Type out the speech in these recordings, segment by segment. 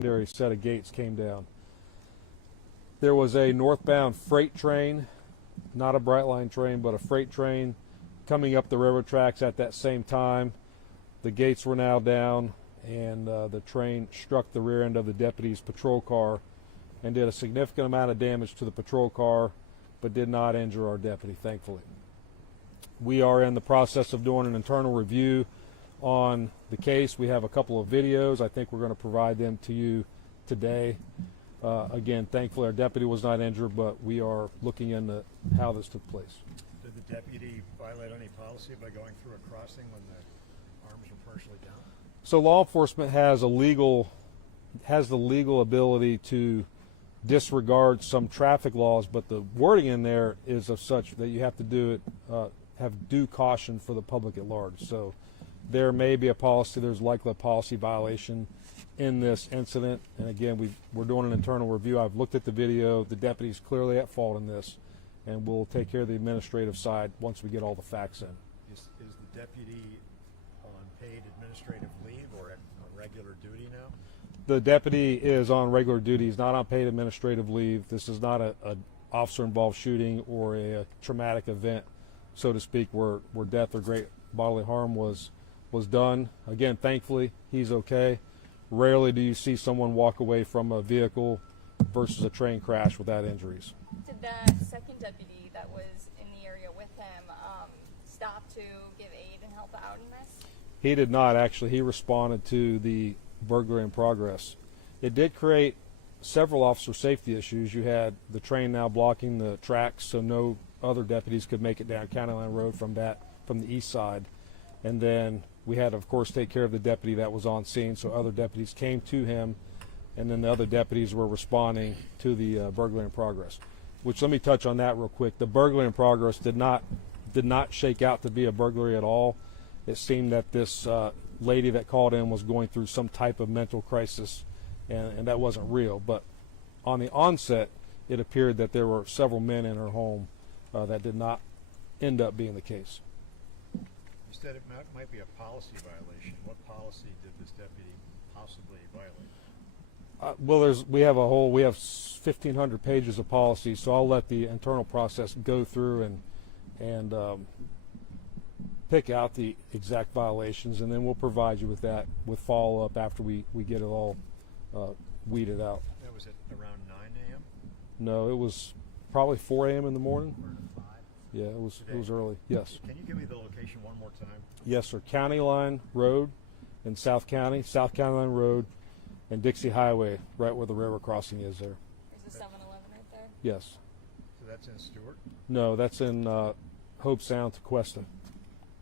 secondary set of gates came down. There was a northbound freight train, not a Brightline train, but a freight train coming up the railroad tracks at that same time. The gates were now down, and the train struck the rear end of the deputy's patrol car and did a significant amount of damage to the patrol car, but did not injure our deputy, thankfully. We are in the process of doing an internal review on the case. We have a couple of videos. I think we're going to provide them to you today. Again, thankfully our deputy was not injured, but we are looking into how this took place. Did the deputy violate any policy by going through a crossing when the arms were partially down? So law enforcement has the legal ability to disregard some traffic laws, but the wording in there is of such that you have to do it, have due caution for the public at large. So there may be a policy, there's likely a policy violation in this incident. And again, we're doing an internal review. I've looked at the video. The deputy's clearly at fault in this, and we'll take care of the administrative side once we get all the facts in. Is the deputy on paid administrative leave or on regular duty now? The deputy is on regular duty. He's not on paid administrative leave. This is not a officer-involved shooting or a traumatic event, so to speak, where death or great bodily harm was done. Again, thankfully, he's okay. Rarely do you see someone walk away from a vehicle versus a train crash without injuries. Did the second deputy that was in the area with him stop to give aid and help out in this? He did not, actually. He responded to the burglary in progress. It did create several officer safety issues. You had the train now blocking the tracks, so no other deputies could make it down County Line Road from the east side. And then we had to, of course, take care of the deputy that was on scene, so other deputies came to him, and then the other deputies were responding to the burglary in progress. Which, let me touch on that real quick. The burglary in progress did not shake out to be a burglary at all. It seemed that this lady that called in was going through some type of mental crisis, and that wasn't real. But on the onset, it appeared that there were several men in her home that did not end up being the case. You said it might be a policy violation. What policy did this deputy possibly violate? Well, we have 1,500 pages of policy, so I'll let the internal process go through and pick out the exact violations, and then we'll provide you with that with follow-up after we get it all weeded out. That was at around 9 a.m.? No, it was probably 4 a.m. in the morning. 4 to 5? Yeah, it was early. Yes. Can you give me the location one more time? Yes, sir. County Line Road in South County Line Road, and Dixie Highway, right where the railroad crossing is there. There's a 7-Eleven right there? Yes. So that's in Stewart? No, that's in Hope Sound to Cuesta.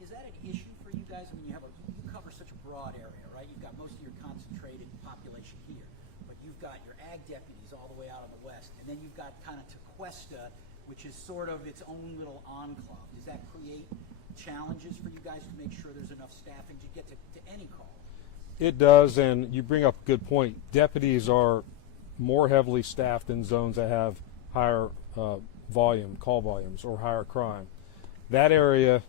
Is that an issue for you guys? I mean, you cover such a broad area, right? You've got most of your concentrated population here, but you've got your ag deputies all the way out on the west, and then you've got kind of Tequesta, which is sort of its own little enclave. Does that create challenges for you guys to make sure there's enough staffing to get to any call? It does, and you bring up a good point. Deputies are more heavily staffed in zones that have higher call volumes, or higher crime. That area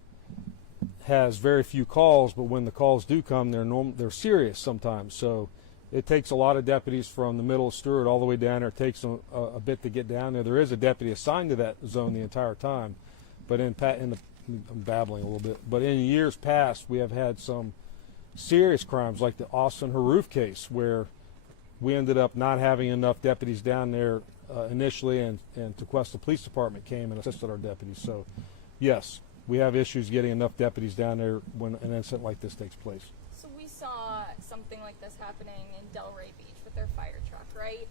has very few calls, but when the calls do come, they're serious sometimes. So it takes a lot of deputies from the middle of Stewart all the way down there. It takes them a bit to get down there. There is a deputy assigned to that zone the entire time, but I'm babbling a little bit. But in years past, we have had some serious crimes, like the Austin Haroof case, where we ended up not having enough deputies down there initially, and Tequesta Police Department came and assisted our deputies. So, yes, we have issues getting enough deputies down there when an incident like this takes place. So we saw something like this happening in Delray Beach with their fire truck, right?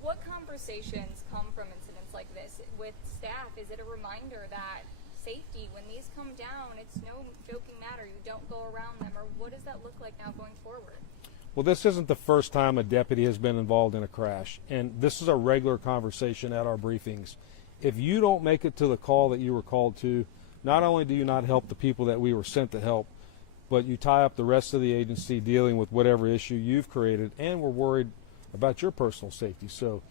What conversations come from incidents like this with staff? Is it a reminder that safety, when these come down, it's no joking matter? You don't go around them, or what does that look like now going forward? Well, this isn't the first time a deputy has been involved in a crash, and this is a regular conversation at our briefings. If you don't make it to the call that you were called to, not only do you not help the people that we were sent to help, but you tie up the rest of the agency dealing with whatever issue you've created, and we're worried about your personal safety. So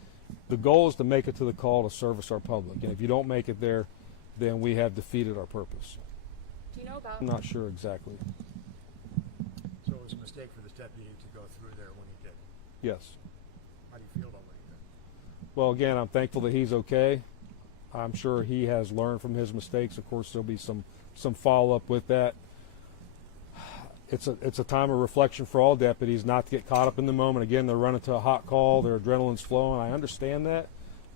the goal is to make it to the call to service our public, and if you don't make it there, then we have defeated our purpose. Do you know about? I'm not sure exactly. So it was a mistake for this deputy to go through there when he did? Yes. How do you feel about what he did? Well, again, I'm thankful that he's okay. I'm sure he has learned from his mistakes. Of course, there'll be some follow-up with that. It's a time of reflection for all deputies, not to get caught up in the moment. Again, they're running to a hot call, their adrenaline's flowing. I understand that,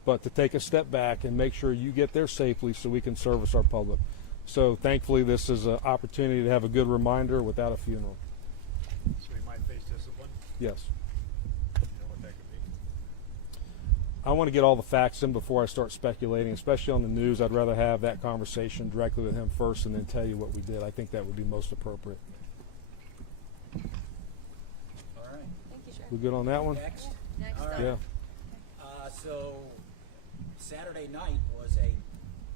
but to take a step back and make sure you get there safely so we can service our public. So thankfully, this is an opportunity to have a good reminder without a funeral. So he might face discipline. Yes. You know what that could be? I want to get all the facts in before I start speculating, especially on the news. I'd rather have that conversation directly with him first and then tell you what we did. I think that would be most appropriate. All right. Thank you, Sheriff. We good on that one? Next. Next All up. right. Yeah. So Saturday night was a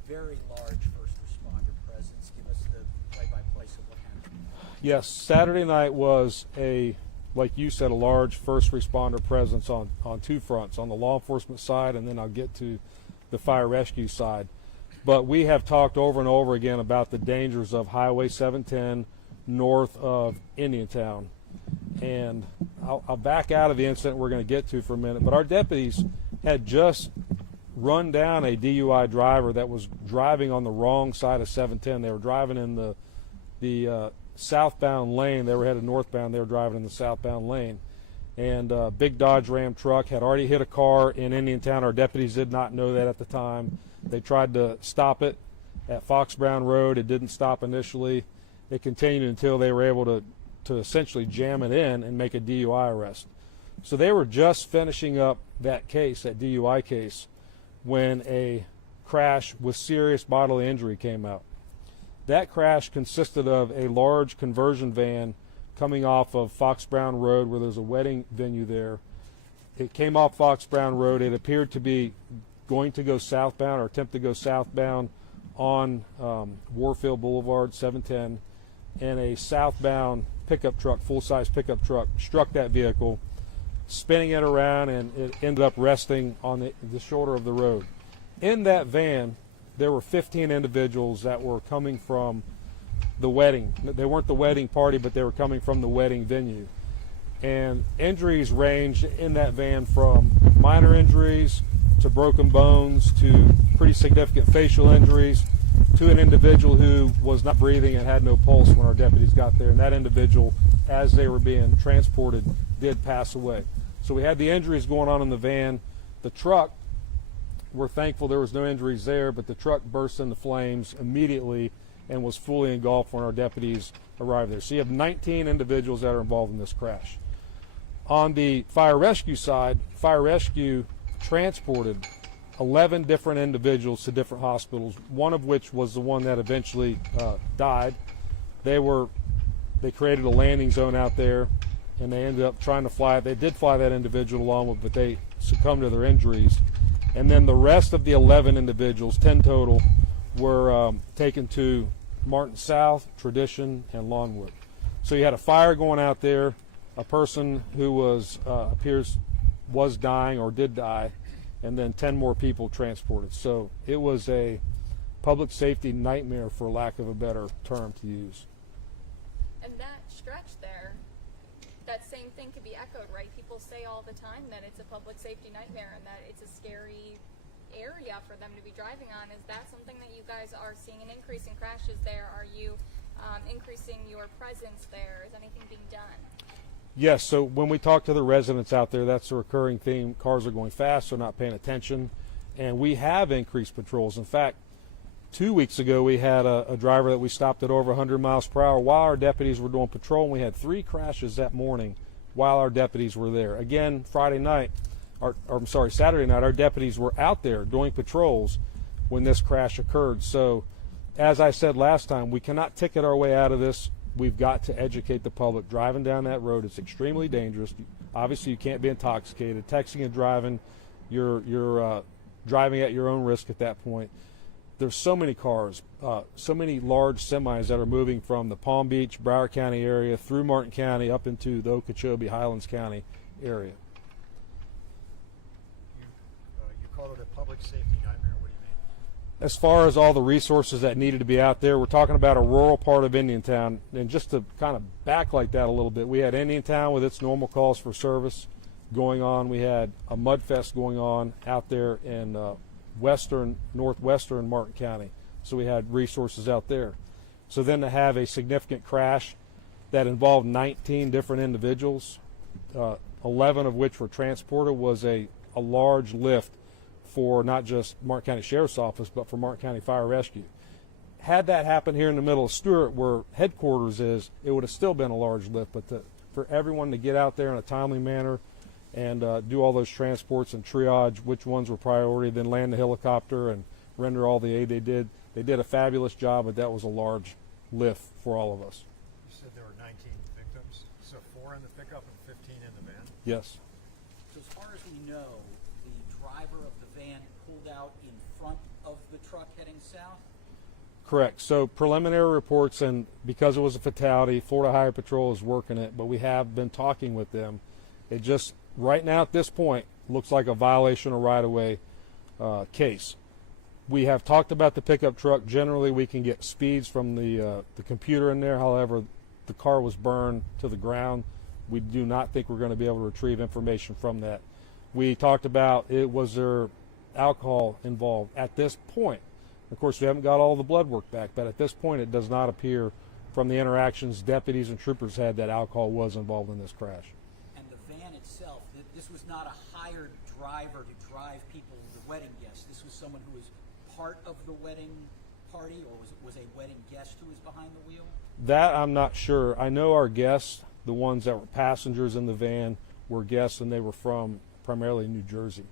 very large first responder presence. Give us the play-by-play of what happened. Yes, Saturday night was like you said, a large first responder presence on two fronts, on the law enforcement side, and then I'll get to the fire rescue side. But we have talked over and over again about the dangers of Highway 710 north of Indiantown. And I'll back out of the incident we're going to get to for a minute, but our deputies had just run down a DUI driver that was driving on the wrong side of 710. They were driving in the southbound lane. They were headed northbound. They were driving in the southbound lane. And a big Dodge Ram truck had already hit a car in Indiantown. Our deputies did not know that at the time. They tried to stop it at Fox Brown Road. It didn't stop initially. It continued until they were able to essentially jam it in and make a DUI arrest. So they were just finishing up that case, that DUI case, when a crash with serious bodily injury came out. That crash consisted of a large conversion van coming off of Fox Brown Road where there's a wedding venue there. It came off Fox Brown Road. It appeared to be going to go southbound or attempt to go southbound on Warfield Boulevard, 710, and a southbound pickup truck, full-size pickup truck, struck that vehicle, spinning it around, and it ended up resting on the shoulder of the road. In that van, there were 15 individuals that were coming from the wedding. They weren't the wedding party, but they were coming from the wedding venue. And injuries ranged in that van from minor injuries to broken bones to pretty significant facial injuries to an individual who was not breathing and had no pulse when our deputies got there. And that individual, as they were being transported, did pass away. So we had the injuries going on in the van. The truck, we're thankful there was no injuries there, but the truck burst into flames immediately and was fully engulfed when our deputies arrived there. So you have 19 individuals that are involved in this crash. On the fire rescue side, fire rescue transported 11 different individuals to different hospitals, one of which was the one that eventually died. They created a landing zone out there, and they ended up trying to fly. They did fly that individual along with, but they succumbed to their injuries. And then the rest of the 11 individuals, 10 total, were taken to Martin South, Tradition, and Longwood. So you had a fire going out there, a person who appears was dying or did die, and then 10 more people transported. So it was a public safety nightmare, for lack of a better term to use. And that stretch there, that same thing could be echoed, right? People say all the time that it's a public safety nightmare and that it's a scary area for them to be driving on. Is that something that you guys are seeing an increase in crashes there? Are you increasing your presence there? Is anything being done? Yes, so when we talk to the residents out there, that's a recurring theme. Cars are going fast, they're not paying attention, and we have increased patrols. In fact, 2 weeks ago, we had a driver that we stopped at over 100 miles per hour while our deputies were doing patrol, and we had 3 crashes that morning while our deputies were there. Again, Saturday night, our deputies were out there doing patrols when this crash occurred. So, as I said last time, we cannot ticket our way out of this. We've got to educate the public. Driving down that road is extremely dangerous. Obviously, you can't be intoxicated. Texting and driving, you're driving at your own risk at that point. There's so many cars, so many large semis that are moving from the Palm Beach, Broward County area through Martin County up into the Okeechobee, Highlands County area. You call it a public safety nightmare. What do you mean? As far as all the resources that needed to be out there, we're talking about a rural part of Indiantown. And just to kind of backlight that a little bit, we had Indiantown with its normal calls for service. going on. We had a mud fest going on out there in northwestern Martin County. So we had resources out there. So then to have a significant crash that involved 19 different individuals, 11 of which were transported, was a large lift for not just Martin County Sheriff's Office, but for Martin County Fire Rescue. Had that happened here in the middle of Stewart, where headquarters is, it would have still been a large lift. But for everyone to get out there in a timely manner and do all those transports and triage which ones were priority, then land the helicopter and render all the aid they did a fabulous job, but that was a large lift for all of us. You said there were 19 victims, so 4 in the pickup and 15 in the van? Yes. So as far as we know, the driver of the van pulled out in front of the truck heading south? Correct. So preliminary reports, and because it was a fatality, Florida Highway Patrol is working it, but we have been talking with them. It just, right now at this point, looks like a violation of right-of-way case. We have talked about the pickup truck. Generally, we can get speeds from the computer in there. However, the car was burned to the ground. We do not think we're going to be able to retrieve information from that. We talked about was there alcohol involved at this point. Of course, we haven't got all the blood work back, but at this point, it does not appear from the interactions deputies and troopers had that alcohol was involved in this crash. And the van itself, this was not a hired driver to drive people, the wedding guests. This was someone who was part of the wedding party, or was a wedding guest who was behind the wheel? That I'm not sure. I know our guests, the ones that were passengers in the van, were guests, and they were from primarily New Jersey.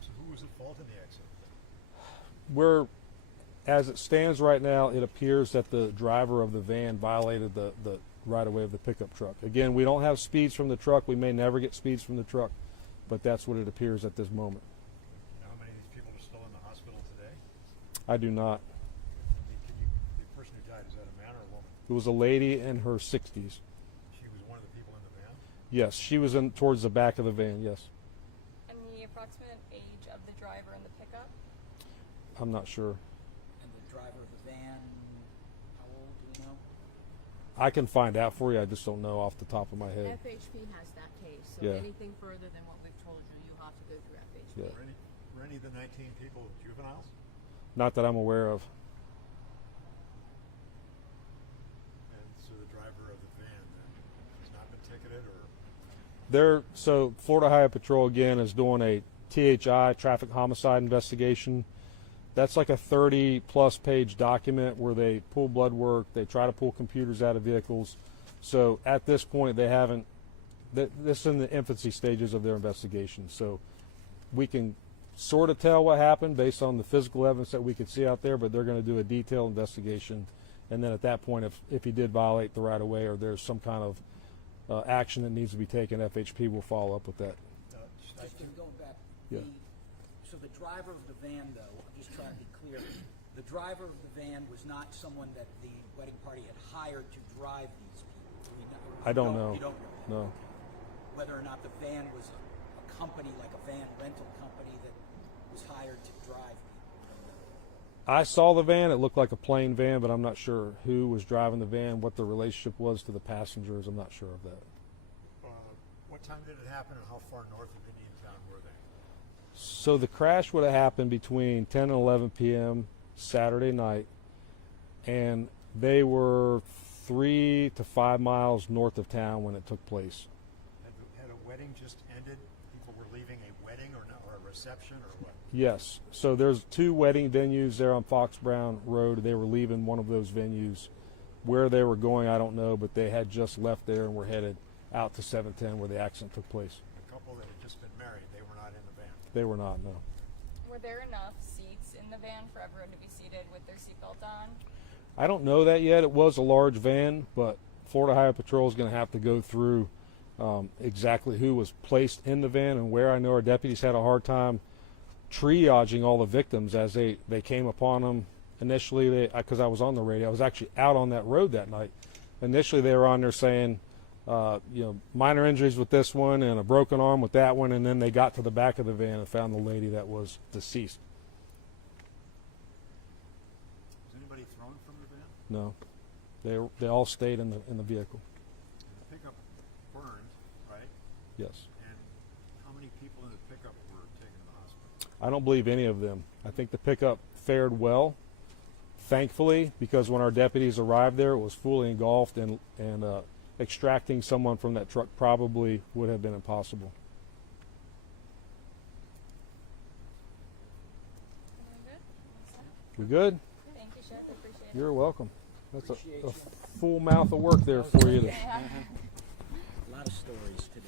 So who was at fault in the accident? As it stands right now, it appears that the driver of the van violated the right-of-way of the pickup truck. Again, we don't have speeds from the truck. We may never get speeds from the truck, but that's what it appears at this moment. You know how many of these people are still in the hospital today? I do not. The person who died, is that a man or a woman? It was a lady in her 60s. She was one of the people in the van? Yes, she was in towards the back of the van, yes. And the approximate age of the driver in the pickup? I'm not sure. And the driver of the van, how old, do we know? I can find out for you. I just don't know off the top of my head. FHP has that case, so Yeah. anything further than what we've told you, you have to go through FHP. Yeah. Were any of the 19 people juveniles? Not that I'm aware of. And so the driver of the van then has not been ticketed, or So Florida Highway Patrol again is doing a THI, traffic homicide investigation. That's like a 30-plus page document where they pull blood work, they try to pull computers out of vehicles. So at this point, they haven't. This is in the infancy stages of their investigation. So we can sort of tell what happened based on the physical evidence that we could see out there, but they're going to do a detailed investigation. And then at that point, if he did violate the right-of-way or there's some kind of action that needs to be taken, FHP will follow up with that. Just going back, Yeah. So the driver of the van, though, I'm just trying to be clear, the driver of the van was not someone that the wedding party had hired to drive these people? Do we know? I don't know. You don't know that? No. Whether or not the van was a company, like a van rental company that was hired to drive people? I saw the van. It looked like a plain van, but I'm not sure who was driving the van, what the relationship was to the passengers. I'm not sure of that. what time did it happen, and how far north of Indiantown were they? So the crash would have happened between 10 and 11 p.m. Saturday night, and they were 3 to 5 miles north of town when it took place. Had a wedding just ended? People were leaving a wedding or a reception or what? Yes. So there's 2 wedding venues there on Fox Brown Road. They were leaving one of those venues. Where they were going, I don't know, but they had just left there and were headed out to 710 where the accident took place. A couple that had just been married, they were not in the van. They were not, no. Were there enough seats in the van for everyone to be seated with their seatbelt on? I don't know that yet. It was a large van, but Florida Highway Patrol is going to have to go through exactly who was placed in the van and where. I know our deputies had a hard time triaging all the victims as they came upon them. Initially, because I was on the radio, I was actually out on that road that night. Initially, they were on there saying, minor injuries with this one and a broken arm with that one, and then they got to the back of the van and found the lady that was deceased. Was anybody thrown from the van? No, they all stayed in the vehicle. The pickup burned, right? Yes. And how many people in the pickup were taken to the hospital? I don't believe any of them. I think the pickup fared well, thankfully, because when our deputies arrived there, it was fully engulfed, and extracting someone from that truck probably would have been impossible. We good? Thank you, Chef. I appreciate it. You're welcome. That's Appreciate a you. full mouth of work there for you. Yeah. A lot of stories today.